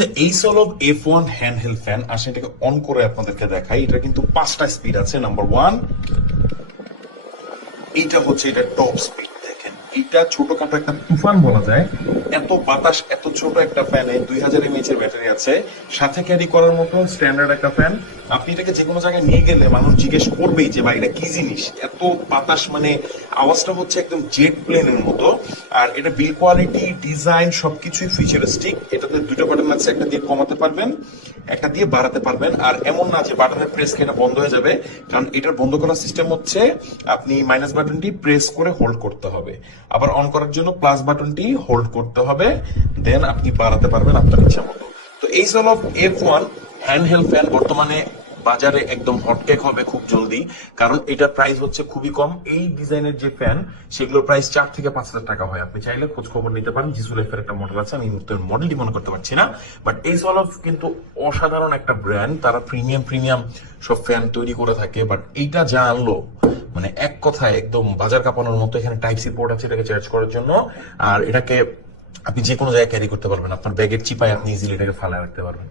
হচ্ছে এইসলভ F1 handheld fan. আসলে এটাকে অন করে আপনাদেরকে দেখাই। এটা কিন্তু 5টা স্পিড আছে। নাম্বার 1, এটা হচ্ছে এটা টপ স্পিড। দেখেন এটা ছোটখাটো একটা তুফান বলা যায়। এত বাতাস, এত ছোট একটা ফ্যানে 2000 mAh এর ব্যাটারি আছে, সাথে ক্যারি করার মতো স্ট্যান্ডার্ড একটা ফ্যান। আপনি এটাকে যে কোনো জায়গায় নিয়ে গেলে মানুষ জিজ্ঞেস করবেই যে ভাই এটা কি জিনিস, এত বাতাস, মানে আওয়াজটা হচ্ছে একদম জেট প্লেনের মতো। আর এটা বিল কোয়ালিটি, ডিজাইন সবকিছুই ফিচারিস্টিক। এটাতে দুটো বাটন আছে, একটা দিয়ে কমাতে পারবেন, একটা দিয়ে বাড়াতে পারবেন। আর এমন না যে বাটনের প্রেস খেয়ে এটা বন্ধ হয়ে যাবে, কারণ এটার বন্ধ করার সিস্টেম হচ্ছে আপনি মাইনাস বাটনটি প্রেস করে হোল্ড করতে হবে, আবার অন করার জন্য প্লাস বাটনটি হোল্ড করতে হবে, দেন আপনি বাড়াতে পারবেন আপনার ইচ্ছা মতো। তো এই হলো F1 হ্যান্ডহেল্ড ফ্যান। বর্তমানে বাজারে একদম হটকেক হবে খুব জলদি, কারণ এটার প্রাইস হচ্ছে খুবই কম। এই ডিজাইনের যে ফ্যান, সেগুলোর প্রাইস 4 থেকে 5 হাজার টাকা হয়। আপনি চাইলে খোঁজ খবর নিতে পারেন। জিসু লাইফের একটা মডেল আছে, আমি এই মুহূর্তে মডেলটি মনে করতে পারছি না, বাট এই সলভ কিন্তু অসাধারণ একটা ব্র্যান্ড। তারা প্রিমিয়াম প্রিমিয়াম সব ফ্যান তৈরি করে থাকে, বাট এইটা যা আনলো, মানে এক কথায় একদম বাজার কাঁপানোর মতো। এখানে টাইপ সি পোর্ট আছে এটাকে চার্জ করার জন্য, আর এটাকে আপনি যে কোনো জায়গায় ক্যারি করতে পারবেন। আপনার ব্যাগের চিপায় আপনি ইজিলি এটাকে ফালায় রাখতে পারবেন।